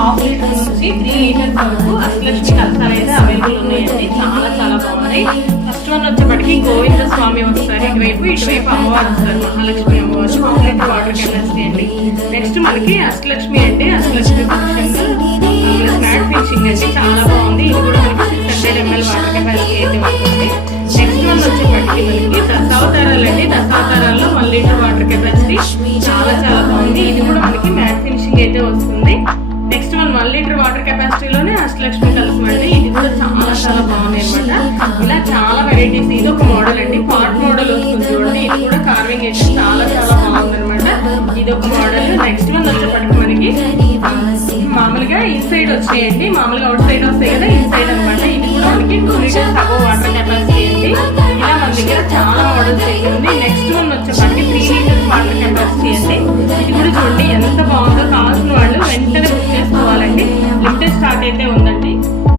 1/2 litre నుంచి 3 litres వరకు అష్టలక్ష్మి కలసాలు అయితే అవైలబుల్ ఉన్నాయండి. చాలా చాలా బాగున్నాయి. ఫస్ట్ వన్ వచ్చేప్పటికి గోవింద స్వామి వస్తారు ఇటువైపు అమ్మవారు వస్తారు, మహాలక్ష్మి అమ్మవారు. 1 లీటర్ వాటర్ కెపాసిటీ అండి. నెక్స్ట్ మనకి అష్టలక్ష్మి అండి, అష్టలక్ష్మి మ్యాట్ ఫినిషింగ్ అండి, చాలా బాగుంది. ఇది కూడా మనకి 600 ml వాటర్ కెపాసిటీ అయితే ఉంటుంది. నెక్స్ట్ వన్ వచ్చేప్పటికి మనకి దశావతారాలు అండి. దశావతారాల్లో 1 లీటర్ వాటర్ కెపాసిటీ, చాలా చాలా బాగుంది. ఇది కూడా మనకి మ్యాట్ ఫినిషింగ్ అయితే వస్తుంది. నెక్స్ట్ వన్ 1 లీటర్ వాటర్ కెపాసిటీలోనే అష్టలక్ష్మి కలసం అండి. ఇది కూడా చాలా చాలా బాగుంది అనమాట. ఇలా చాలా వెరైటీస్. ఇది ఒక మోడల్ అండి, పాట్ మోడల్ వస్తుంది చూడండి. ఇది కూడా కార్వింగ్ అయితే చాలా చాలా బాగుంది అనమాట. ఇది ఒక మోడల్. నెక్స్ట్ వన్ వచ్చేప్పటికి మనకి మామూలుగా ఇన్సైడ్ వచ్చాయండి, మామూలుగా అవుట్ సైడ్ వస్తాయి కదా, ఇన్సైడ్ అనమాట. ఇది కూడా మనకి 2 లీటర్స్ అబో వాటర్ కెపాసిటీ అండి. ఇలా మన దగ్గర చాలా మోడల్స్ అయితే ఉంది. నెక్స్ట్ వన్ వచ్చేప్పటికి 3 లీటర్స్ వాటర్ కెపాసిటీ అండి.